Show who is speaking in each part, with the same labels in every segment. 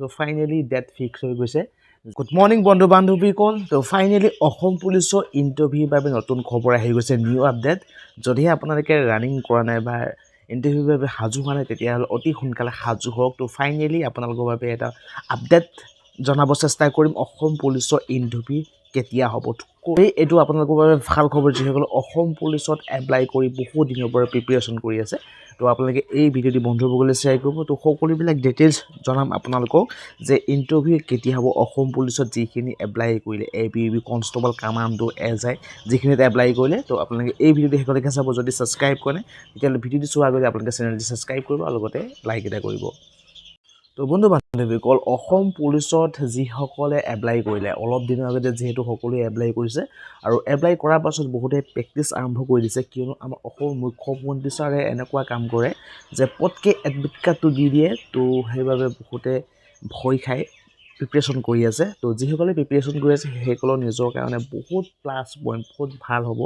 Speaker 1: তো finally date fix হৈ গৈছে। গুড মৰ্ণিং বন্ধু বান্ধৱীসকল তো ফাইনেলি অসম পুলিচৰ ইণ্টাৰভিউৰ বাবে নতুন খবৰ আহি গৈছে নিউ আপডেট যদিহে আপোনালোকে ৰানিং কৰা নাই বা ইণ্টাৰভিউৰ বাবে সাজু হোৱা নাই তেতিয়াহ'লে অতি সোনকালে সাজু হওক। তো ফাইনেলি আপোনালোকৰ বাবে এটা আপডেট জনাব চেষ্টা কৰিম। অসম পুলিচৰ ইণ্টাৰভিউ কেতিয়া হ'ব? এই এইটো আপোনালোকৰ বাবে ভাল খবৰ যিসকলে অসম পুলিচত এপ্লাই কৰি বহু দিনৰ পৰা প্ৰিপেৰেশ্যন কৰি আছে। তো আপোনালোকে এই ভিডিঅ'টি বন্ধুসকলে শ্বেয়াৰ কৰিব। তো সকলোবিলাক ডিটেইলছ জনাম আপোনালোকক যে ইণ্টাৰভিউ কেতিয়া হ'ব অসম পুলিচত যিখিনি এপ্লাই কৰিলে A B B constable commando as আই যিখিনিত এপ্লাই কৰিলে। তো আপোনালোকে এই ভিডিঅ'টি শেষলৈকে চাব। যদি ছাবস্ক্ৰাইব কৰে তেতিয়াহ'লে ভিডিঅ'টো চোৱাৰ আগতে আপোনালোকে চেনেলটি ছাবস্ক্ৰাইব কৰিব আৰু লগতে লাইক এটা কৰিব। তো বন্ধু বান্ধৱীসকল অসম পুলিচত যিসকলে এপ্লাই কৰিলে অলপ দিনৰ আগতে যিহেতু সকলোৱে এপ্লাই কৰিছে আৰু এপ্লাই কৰাৰ পাছত বহুতে প্ৰেক্টিচ আৰম্ভ কৰি দিছে। কিয়নো আমাৰ অসমৰ মুখ্যমন্ত্ৰী ছাৰে এনেকুৱা কাম কৰে যে পটকৈ এডমিট কাৰ্ডটো দি দিয়ে তো সেইবাবে বহুতে ভয় খাই প্ৰিপেৰেশ্যন কৰি আছে। তো যিসকলে প্ৰিপেৰেশ্যন কৰি আছে সেইসকলৰ নিজৰ কাৰণে বহুত প্লাছ পইণ্ট বহুত ভাল হ'ব।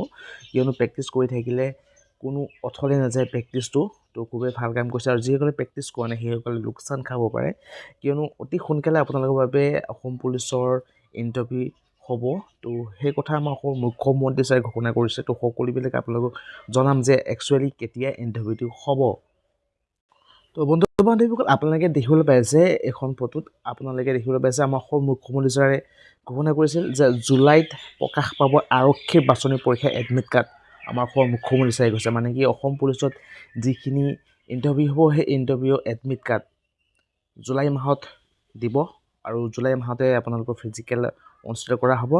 Speaker 1: কিয়নো প্ৰেক্টিচ কৰি থাকিলে কোনো অথলে নাযায় প্ৰেক্টিচটো তো খুবেই ভাল কাম কৰিছে আৰু যিসকলে প্ৰেক্টিচ কৰা নাই সেইসকলে লোকচান খাব পাৰে। কিয়নো অতি সোনকালে আপোনালোকৰ বাবে অসম পুলিচৰ ইণ্টাৰভিউ হ'ব। তো সেই কথা আমাৰ অসমৰ মুখ্যমন্ত্ৰী ছাৰে ঘোষণা কৰিছে। তো সকলোবিলাক আপোনালোকক জনাম যে একচুৱেলি কেতিয়া ইণ্টাৰভিউটো হ'ব। তো বন্ধু বান্ধৱীসকল আপোনালোকে দেখিবলৈ পাইছে এইখন ফটোত আপোনালোকে দেখিবলৈ পাইছে আমাৰ অসম মুখ্যমন্ত্ৰী ছাৰে ঘোষণা কৰিছিল যে জুলাইত প্ৰকাশ পাব আৰক্ষী বাছনি পৰীক্ষা এডমিট কাৰ্ড আমাৰ অসমৰ মুখ্যমন্ত্ৰী ছাৰে কৈছে মানে কি অসম পুলিচত যিখিনি ইণ্টাৰভিউ হ'ব সেই ইণ্টাৰভিউ এডমিট কাৰ্ড জুলাই মাহত দিব আৰু জুলাই মাহতে আপোনালোকৰ ফিজিকেল অনুষ্ঠিত কৰা হ'ব।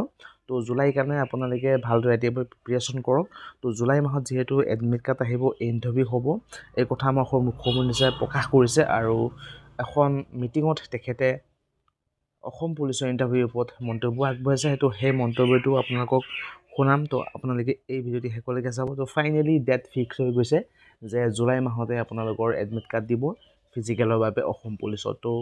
Speaker 1: তো জুলাই কাৰণে আপোনালোকে ভালদৰে এতিয়া প্ৰিপেৰেশ্যন কৰক। তো জুলাই মাহত যিহেতু এডমিট কাৰ্ড আহিব ইণ্টাৰভিউ হ'ব এই কথা আমাৰ মুখ্যমন্ত্ৰী ছাৰে প্ৰকাশ কৰিছে আৰু এখন মিটিঙত তেখেতে অসম পুলিচৰ ইণ্টাৰভিউৰ ওপৰত মন্তব্য আগবঢ়াইছে। সেইটো সেই মন্তব্যটো আপোনালোকক শুনাম তো আপোনালোকে এই ভিডিঅ'টি শেষলৈকে চাব। তো ফাইনেলি ডেট ফিক্স হৈ গৈছে যে জুলাই মাহতে আপোনালোকৰ এডমিট কাৰ্ড দিব ফিজিকেলৰ বাবে অসম পুলিচত তো।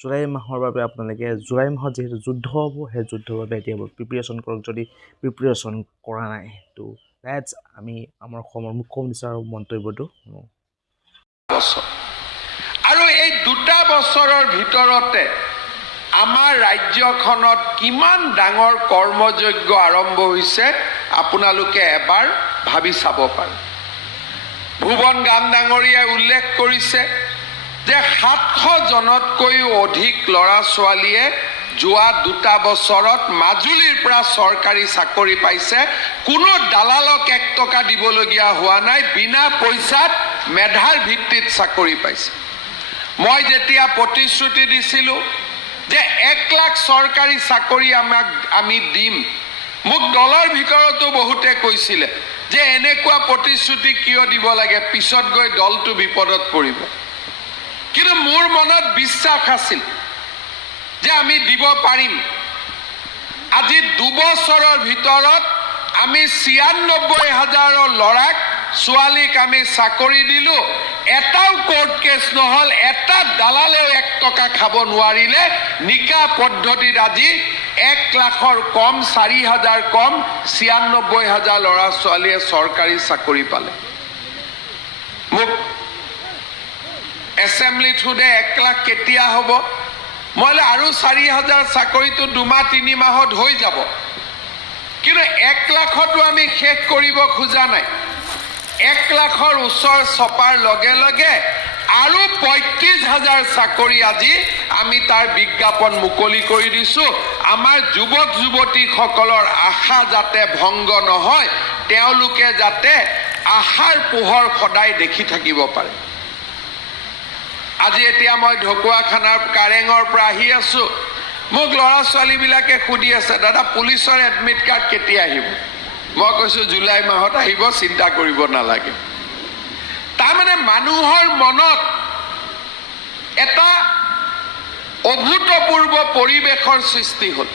Speaker 1: জুলাই মাহৰ বাবে আপোনালোকে জুলাই মাহত যিহেতু যুদ্ধ হ'ব সেই যুদ্ধৰ বাবে এতিয়া প্ৰিপেৰেশ্যন কৰক যদি প্ৰিপেৰেশ্যন কৰা নাই। তো ডেটছ আমি আমাৰ অসমৰ মুখ্যমন্ত্ৰী ছাৰৰ মন্তব্যটো শুনো।
Speaker 2: আৰু এই দুটা বছৰৰ ভিতৰতে আমাৰ ৰাজ্যখনত কিমান ডাঙৰ কৰ্মযজ্ঞ আৰম্ভ হৈছে আপোনালোকে এবাৰ ভাবি চাব পাৰে। ভুৱন গান ডাঙৰীয়াই উল্লেখ কৰিছে যে সাতশজনতকৈও অধিক ল'ৰা ছোৱালীয়ে যোৱা দুটা বছৰত মাজুলীৰ পৰা চৰকাৰী চাকৰি পাইছে। কোনো দালালক এক টকা দিবলগীয়া হোৱা নাই বিনা পইচাত মেধাৰ ভিত্তিত চাকৰি পাইছে। মই যেতিয়া প্ৰতিশ্ৰুতি দিছিলোঁ যে এক লাখ চৰকাৰী চাকৰি আমাক, আমি দিম। মোক দলৰ ভিতৰতো বহুতে কৈছিলে যে এনেকুৱা প্ৰতিশ্ৰুতি কিয় দিব লাগে, পিছত গৈ দলটো বিপদত পৰিব। কিন্তু মোৰ মনত বিশ্বাস আছিল যে আমি দিব পাৰিম। আজি দুবছৰৰ ভিতৰত আমি ছিয়ান্নব্বৈ হাজাৰৰ ল'ৰাক ছোৱালীক আমি চাকৰি দিলোঁ, এটাও কোৰ্ট কেছ নহ'ল, এটা দালালেও এক টকা খাব নোৱাৰিলে নিকা পদ্ধতিত আজি এক লাখৰ কম, চাৰি হাজাৰ কম, ছিয়ান্নব্বৈ হাজাৰ ল'ৰা ছোৱালীয়ে চৰকাৰী চাকৰি পালে। মোক এছেম্বলিত সোধে এক লাখ কেতিয়া হ'ব? মই আৰু চাৰি হাজাৰ চাকৰিটো দুমাহ, তিনি মাহত হৈ যাব। কিন্তু এক লাখতো আমি শেষ কৰিব খোজা নাই। এক লাখৰ ওচৰ চপাৰ লগে লগে আৰু পঁয়ত্ৰিছ হাজাৰ চাকৰি আজি আমি তাৰ বিজ্ঞাপন মুকলি কৰি দিছোঁ। আমাৰ যুৱক যুৱতীসকলৰ আশা যাতে ভংগ নহয় তেওঁলোকে যাতে আশাৰ পোহৰ সদায় দেখি থাকিব পাৰে। আজি এতিয়া মই ঢকুৱাখানাৰ কাৰেঙৰ পৰা আহি আছোঁ। মোক ল'ৰা ছোৱালীবিলাকে সুধি আছে দাদা পুলিচৰ এডমিট কাৰ্ড কেতিয়া আহিব? মই কৈছোঁ জুলাই মাহত আহিব চিন্তা কৰিব নালাগে। তাৰমানে মানুহৰ মনত এটা অভূতপূৰ্ব পৰিৱেশৰ সৃষ্টি হ'ল।